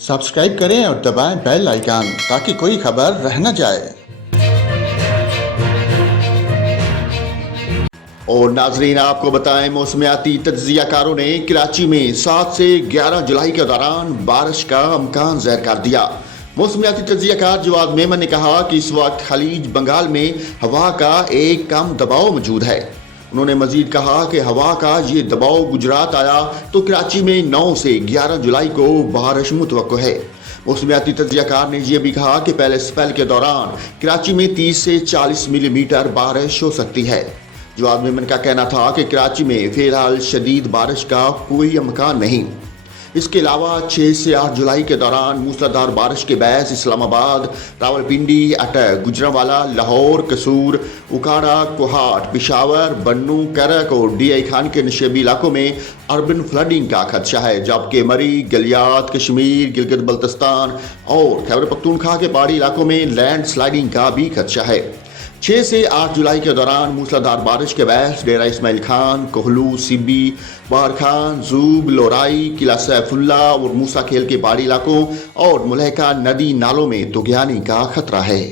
Subscribe करें और दबाएं बेल आइकन ताकि कोई खबर रह न जाए। और नाजरीन, आपको बताएं, मौसमियाती तज्जियाकारों ने कराची में 7 से 11 जुलाई के दौरान बारिश का इम्कान ज़ाहिर कर दिया। मौसमियाती तज्जियाकार जवाद मेमन ने कहा कि इस वक्त खलीज बंगाल में हवा का एक कम दबाव मौजूद है। उन्होंने मजीद कहा कि हवा का ये दबाव गुजरात आया तो कराची में 9 से 11 जुलाई को बारिश मुतवक्को है। मौसमियाती तज्जियाकार ने यह भी कहा कि पहले स्पेल के दौरान कराची में 30 से 40 मिलीमीटर बारिश हो सकती है। जवाद मेमन का कहना था कि कराची में फिलहाल शदीद बारिश का कोई इम्कान नहीं। इसके अलावा 6 से 8 जुलाई के दौरान मूसलाधार बारिश के बायस इस्लामाबाद, रावलपिंडी, अटक, गुजरांवाला, लाहौर, कसूर, उकाड़ा, कोहाट, पिशावर, बन्नू, करक और DI खान के नशेबी इलाकों में अर्बन फ्लडिंग का खदशा है, जबकि मरी, गलियात, कश्मीर, गिलगित बल्तिस्तान और खैबर पख्तूनख्वा के पहाड़ी इलाकों में लैंड स्लाइडिंग का भी खदशा है। 6 से 8 जुलाई के दौरान मूसलाधार बारिश के बायस डेरा इस्माइल खान, कोहलू, सिब्बी, बार खान, जूब, लोराई, किला सैफुल्ला और मूसा खेल के पहाड़ी इलाकों और मुलहका नदी नालों में तुगयानी का खतरा है।